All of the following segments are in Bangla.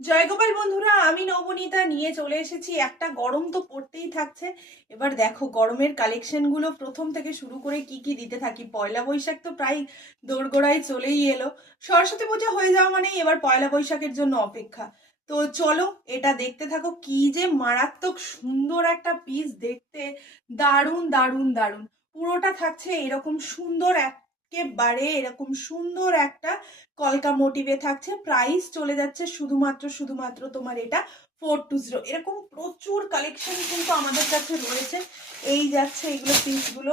জয়গোপাল বন্ধুরা, আমি নবনীতা নিয়ে চলে এসেছি। একটা গরম তো পড়তেই থাকছে। এবার দেখো গরমের কালেকশনগুলো প্রথম থেকে শুরু করে কি কি দিতে থাকি। পয়লা বৈশাখ তো প্রায় দোরগোড়ায় চলেই এলো। সরস্বতী পূজা হয়ে যাওয়া মানেই এবার পয়লা বৈশাখের জন্য অপেক্ষা। তো চলো এটা দেখতে থাকো, কি যে মারাত্মক সুন্দর একটা পিস দেখতে। দারুণ দারুণ দারুণ। পুরোটা থাকছে এরকম সুন্দর, একেবারে এরকম সুন্দর একটা কলকা মোটিভে থাকছে। প্রাইস চলে যাচ্ছে শুধুমাত্র তোমার এটা 420। এরকম প্রচুর কালেকশন কিন্তু আমাদের কাছে রয়েছে। এই যাচ্ছে এগুলো পিসগুলো,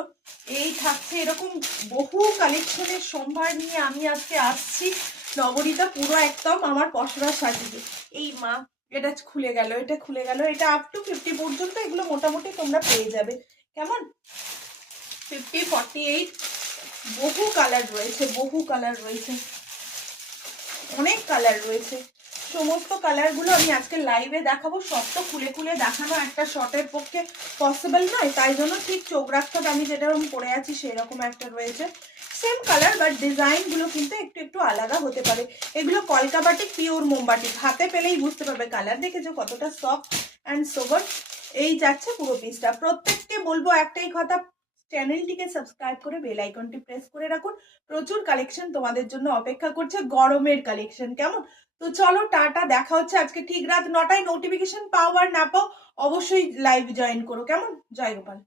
এই থাকছে এরকম বহু কালেকশনের সম্ভার নিয়ে আমি আজকে আসছি। নবনীতা পুরো একদম আমার পসরা সাজিয়ে। এই মা, এটা খুলে গেল, এটা খুলে গেল। এটা আপ টু 50 পর্যন্ত এগুলো মোটামুটি তোমরা পেয়ে যাবে। কেমন? 50, 48, বহু কালার রয়েছে, বহু কালার রয়েছে, অনেক কালার রয়েছে। সমস্ত কালারগুলো আমি আজকে লাইভে দেখাবো। সব তো খুলে খুলে দেখানো একটা শর্টের পক্ষে পসিবল নয়, তাই জন্য ঠিক চোখ রাখতে আমি যেরকম পরে আছি সেরকম একটা রয়েছে। সেম কালার বাট ডিজাইনগুলো কিন্তু একটু একটু আলাদা হতে পারে। এগুলো কলকা বাটিক, পিওর মোমবাটিক। হাতে পেলেই বুঝতে পারবে। কালার দেখেছো কতটা সফট অ্যান্ড সোবার। এই যাচ্ছে পুরো পিসটা। প্রত্যেককে বলবো একটাই কথা, চ্যানেলটিকে সাবস্ক্রাইব করে বেল আইকনটি প্রেস করে রাখুন। প্রচুর কালেকশন তোমাদের জন্য অপেক্ষা করছে, গরমের কালেকশন। কেমন? তো চলো টাটা, দেখা হচ্ছে আজকে ঠিক রাত 9টায়। নোটিফিকেশন পাও আর না পাও অবশ্যই লাইভ জয়েন করো। কেমন? জয় গোপাল।